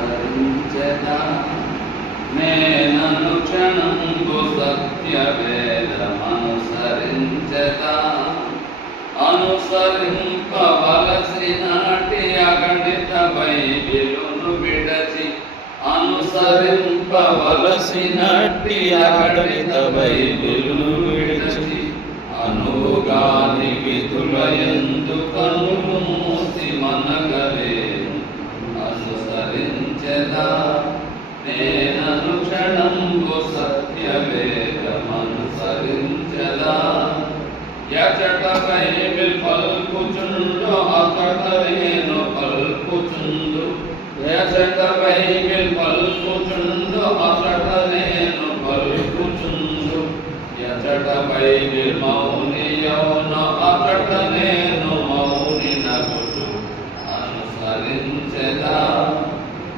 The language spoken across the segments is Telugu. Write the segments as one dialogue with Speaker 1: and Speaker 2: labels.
Speaker 1: అనుసరించదా నేనను క్షణంబు సత్య అనుసరింపవలసినాటి అగణిత బైబిలును విడచి. అనుసరింపవలసినట్టి అగణిత బైబిలును విడచి. అనుగాని విధుల ఎందుకను మూసి మనగలేను అనుసరించదా నేనను క్షణంబు సత్య వేదమనుసరించదా యచట బైబిల్ పల్కుచుండు అతట నేను పల్కుచుండు యచట బైబిల్ పల్కుచుండు అతట నేను పల్కుచుండు యచట అతట నేను మౌని నగుచు అనుసరించదా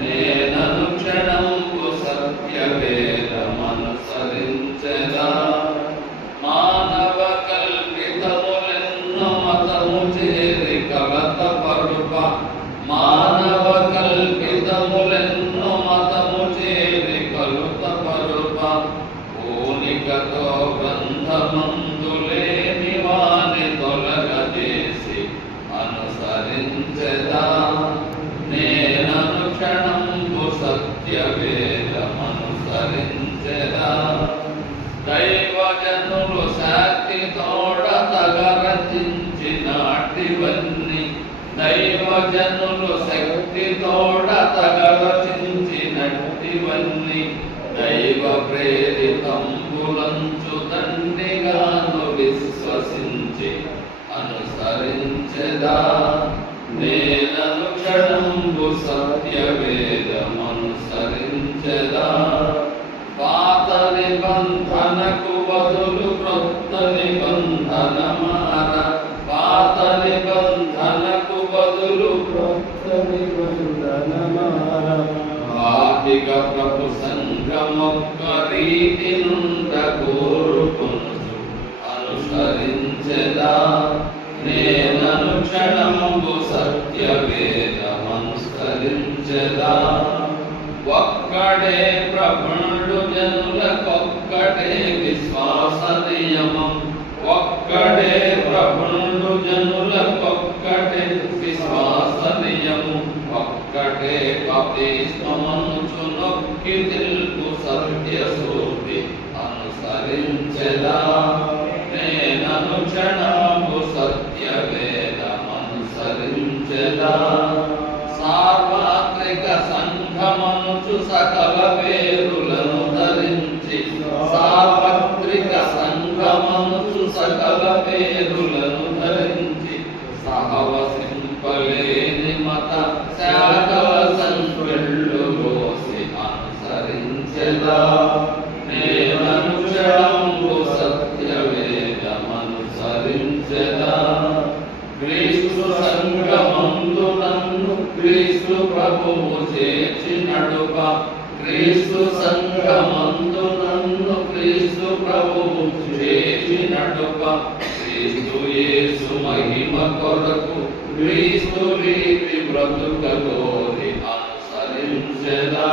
Speaker 1: నేనను క్షణంబు సత్య వేదమనుసరించదా మానవ కల్పితములెన్నో మతము చేరి కలత పరుప మానవ కల్పితములెన్నో మతము చేరి కలుత పరుప ఓనికతో బంధమందులేని వాని తొలగజేసి అనుసరించదా. నేనను క్షణంబు సత్య దైవజనులు శక్తి తోడ తగరచించినట్టివన్నీ దైవ ప్రేరితంబులంచు తండ్రిగాను విశ్వసించి అనుసరించదా. నేనను క్షణంబు సత్య పాపిక ప్రభు సంగమొక్క రీతి నుండ కోరుకొనుచు అనుసరించదా నేనను క్షణంబు సత్య వేదమనుసరించదా ఒక్కడే ప్రభుణుడు జనులకొక్కడే విశ్వాస నియమం. ఒక్కడే ప్రభుణుడు జనులకు విశ్వాస నియమం ఒక్కటే పతిష్మమంచు నొక్కి తెలుపు సత్య సూటి అనుసరించదా నేనను క్షణము సత్య వేదమనుసరించదా సార్వత్రిక సంఘమనుచు సకల పేరులను ధరించి సార్వత్రిక సంఘమనుచు సకల పేరులను ధరించి సహవసింపలేని మత క్రీస్తు సంగమందు ప్రభువు చేర్చి నడుప క్రీస్తు సంగమందు నన్ను క్రీస్తు ప్రభువు చేర్చి క్రీస్తు యేసు మహిమ కొరకు క్రీస్తు రీతి బ్రతుకలోని అనుసరించదా